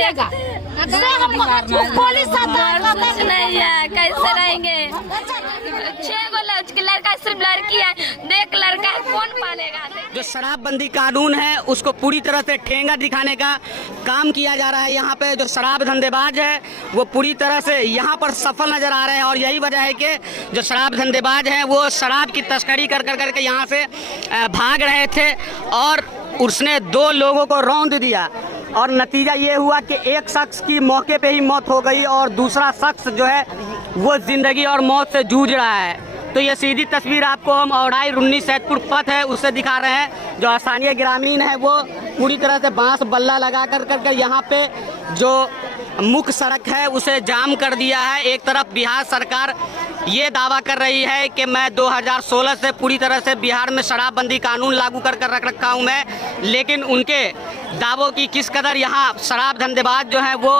मिलेगा। पुलिस कुछ नहीं है, कैसे रहेंगे? 6 गो लड़का सिर्फ लड़की है, देख लड़का है कौन पालेगा? जो शराबबंदी कानून है उसको पूरी तरह से ठेंगा दिखाने का काम किया जा रहा है। यहाँ पे जो शराब धंधेबाज है वो पूरी तरह से यहाँ पर सफल नजर आ रहे हैं और यही वजह है कि जो शराब धंधेबाज हैं वो शराब की तस्करी कर करके यहाँ से भाग रहे थे और उसने 2 लोगों को रौंद दिया और नतीजा ये हुआ कि एक शख्स की मौके पे ही मौत हो गई और दूसरा शख्स जो है वो जिंदगी और मौत से जूझ रहा है। तो ये सीधी तस्वीर आपको हम औड़ाई रुन्नी सैदपुर पथ है उससे दिखा रहे हैं। जो स्थानीय ग्रामीण है वो पूरी तरह से बांस बल्ला लगा कर यहाँ पे जो मुख्य सड़क है उसे जाम कर दिया है। एक तरफ बिहार सरकार ये दावा कर रही है कि मैं 2016 से पूरी तरह से बिहार में शराबबंदी कानून लागू कर रख रखा हूँ मैं, लेकिन उनके दावों की किस कदर यहाँ शराब धंधेबाज जो हैं वो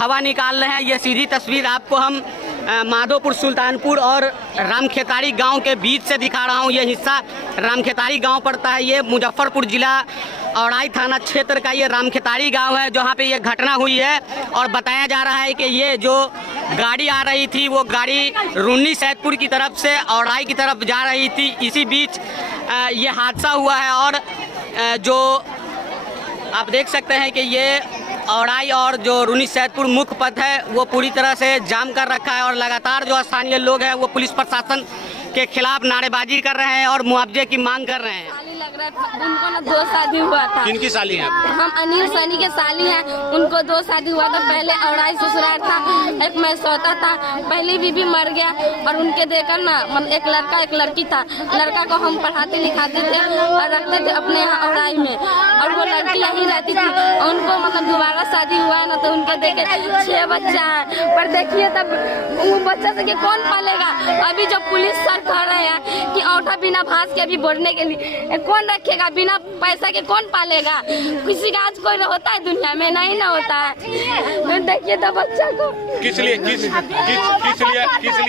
हवा निकाल रहे हैं। ये सीधी तस्वीर आपको हम माधोपुर, सुल्तानपुर और रामखेतारी गांव के बीच से दिखा रहा हूं। ये हिस्सा रामखेतारी गांव पड़ता है। ये मुजफ्फरपुर जिला औड़ाई थाना क्षेत्र का ये रामखेतारी गांव है जहां पे ये घटना हुई है और बताया जा रहा है कि ये जो गाड़ी आ रही थी वो गाड़ी रुन्नी सैदपुर की तरफ से औड़ाई की तरफ जा रही थी। इसी बीच ये हादसा हुआ है और जो आप देख सकते हैं कि ये औड़ाई और जो रुन्नी सैदपुर मुख्य पथ है वो पूरी तरह से जाम कर रखा है और लगातार जो स्थानीय लोग हैं वो पुलिस प्रशासन के खिलाफ नारेबाजी कर रहे हैं और मुआवजे की मांग कर रहे हैं। लग रहा था उनको ना 2 शादी हुआ था। किनकी साली हैं आप? हम अनिल सैनी के साली हैं। उनको 2 शादी हुआ था। पहले औड़ाई ससुराल था, एक मैं सौता था। पहली बीबी मर गया और उनके देखकर ना एक लड़का एक लड़की था। लड़का को हम पढ़ाते लिखाते थे और रखते थे अपने यहाँ औड़ाई में और वो लड़की यहीं रहती थी। उनको मतलब दोबारा शादी हुआ है ना तो उनको देखे 6 बच्चा है। पर देखिए तब वो बच्चा से कौन पालेगा? अभी जो पुलिस सर कह रहे हैं कि औठा बिना भांस के अभी बोलने के लिए कौन रखेगा? बिना पैसा के कौन पालेगा? किसी का आज कोई होता है दुनिया में? नहीं ना होता है। देखिए तो बच्चा को किस लिए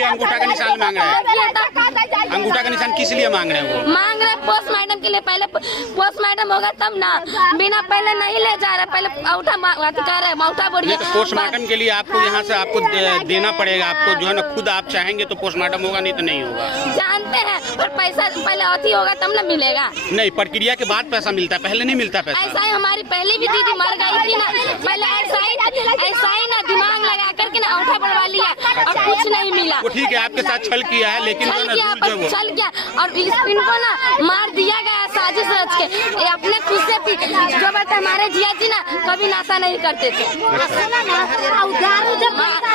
अंगूठा का निशान मांग रहे हैं? अंगूठा का निशान किस लिए मांग रहे हैं? वो मांग रहे पोस्टमार्टम के लिए। पहले पोस्टमार्टम होगा तब ना, बिना पहले नहीं ले जा रहे। पहले औठा कर रहे औठा बोलिए। तो पोस्टमार्टम के लिए आपको यहाँ से आपको देना पड़ेगा। आपको जो है ना खुद आप चाहेंगे तो पोस्टमार्टम होगा, नहीं तो नहीं होगा। जानते हैं और पैसा पहले अति होगा तब ना मिलेगा। नहीं, प्रक्रिया के बाद पैसा मिलता है, पहले नहीं मिलता पैसा। ऐसा ही हमारी पहली भी दीदी मर गई थी ना, पहले ऐसा ही ना दिमाग लगा करके ना औठा बढ़वा लिया और कुछ नहीं मिला। वो ठीक है आपके साथ छल किया है, लेकिन छल किया और इनको ना मार दिया गया साजिश रच के। ये अपने खुद से जो बात हमारे जिया जी ना कभी नशा नहीं करते थे।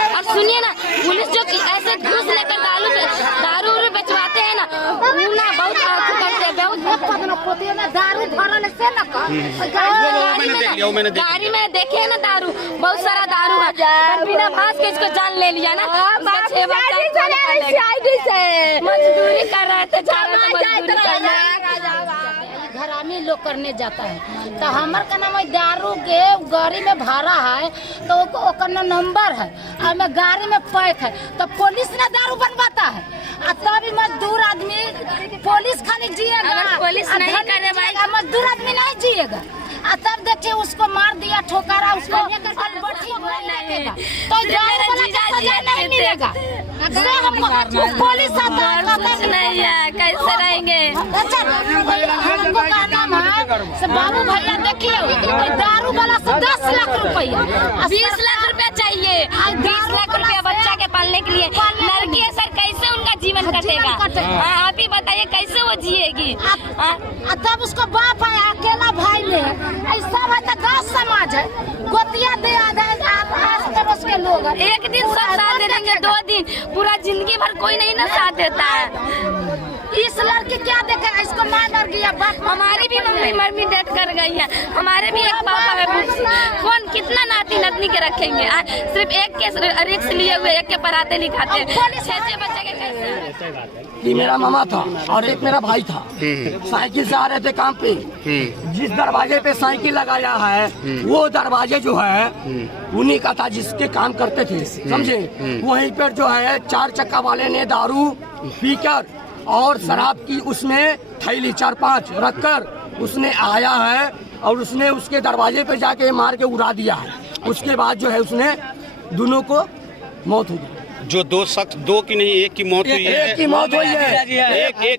और सुनिए ना, पुलिस जो ऐसे घूस लेकर दारू बेचवाते हैं ना वो ना बहुत करते हैं। गाड़ी में देखे ना दारू, बहुत सारा दारू है पर बिना भांस के इसको जान ले लिया ना। मजदूरी कर रहे थे, घरानी लोग करने जाता है तो हमार का नाम दारू के गाड़ी में भाड़ा है तो ओकर नंबर है और मैं गाड़ी में पैक है तो पुलिस ने दारू बनवाता है। तभी मजदूर आदमी पुलिस खाली जिएगा, पुलिस नहीं करे भाई, मजदूर आदमी नहीं जिएगा। तब देखिए उसको मार दिया, ठोकरा उसको तो सजा नहीं मिलेगा। पुलिस नहीं है, कैसे रहेंगे? हमको का नाम है बाबू भैया देखिए दारू वाला से 10 लाख रुपया 20 लाख रुपया चाहिए। 20 लाख रुपया बच्चा के पालने के लिए। लड़की है सर, कैसे उनका जीवन कटेगा? आप ही बताइए कैसे वो जिएगी? तब उसको बाप है, अकेला भाई ले ऐसा है तो 10 समाज है, गोतिया दे आस पड़ोस के लोग। एक दिन सब साथ दे देंगे, 2 दिन, पूरा जिंदगी भर कोई नहीं ना साथ देता है। इस लड़की क्या देखा, इसको मार डर गया बाप। हमारी भी मम्मी डेथ कर गई है, हमारे भी एक पापा है। कौन कितना नाती नतनी के रखेंगे? सिर्फ एक के रिक्स लिए हुए, एक के पढ़ाते लिखाते। 6 बच्चे के कैसे? मेरा मामा था और एक मेरा भाई था। साइकिल से आ रहे थे काम पे। जिस दरवाजे पे साइकिल लगाया है वो दरवाजे जो है उन्हीं का था जिसके काम करते थे, समझे? वहीं पर जो है 4 चक्का वाले ने दारू पीकर और शराब की उसमें थैली 4-5 रखकर उसने आया है और उसने उसके दरवाजे पे जाके मार के उड़ा दिया है। उसके बाद जो है उसने दोनों को मौत हो गई। जो दो शख्स, दो की नहीं एक की मौत हुई है। एक की मौत हुई है।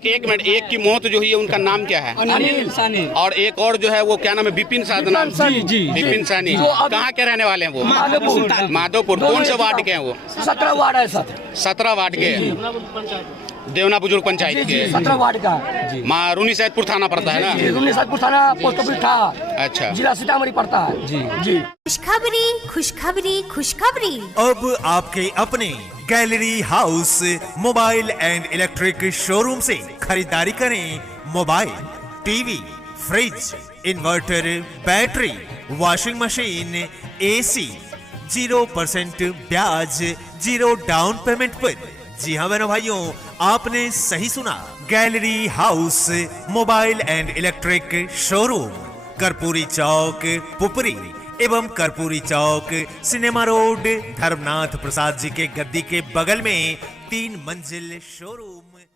एक मिनट, एक की मौत जो हुई है उनका नाम क्या है? अनिल सानी। और एक और जो है वो क्या नाम है? विपिन साधना। विपिन सानी। जो अब- कहाँ के रहने वाले हैं वो? माधोपुर। माधोपुर। कौन से वार्ड के हैं वो? 17 वार्ड है सर। 17 वार्ड के हैं। देवना बुजुर्ग पंचायत के। 17 वार्ड का है। मारूनी सैदपुर थाना पड़ता है ना? रुन्नीसैदपुर थाना पोस्ट ऑफिस था। अच्छा। जिला सीतामढ़ी पड़ता है। जी। खुशखबरी खुशखबरी खुशखबरी। अब आपके अपने gallery house mobile and electric showroom से खरीदारी करें mobile, TV, fridge, inverter, battery, washing machine, AC, 0% ब्याज, 0 डाउन पेमेंट पर। जी हाँ बहनों भाइयों, आपने सही सुना, gallery house mobile and electric showroom, Karpuri Chowk, Pupri एवं कर्पूरी चौक, सिनेमा रोड, धर्मनाथ प्रसाद जी के गद्दी के बगल में 3 मंजिल शोरूम।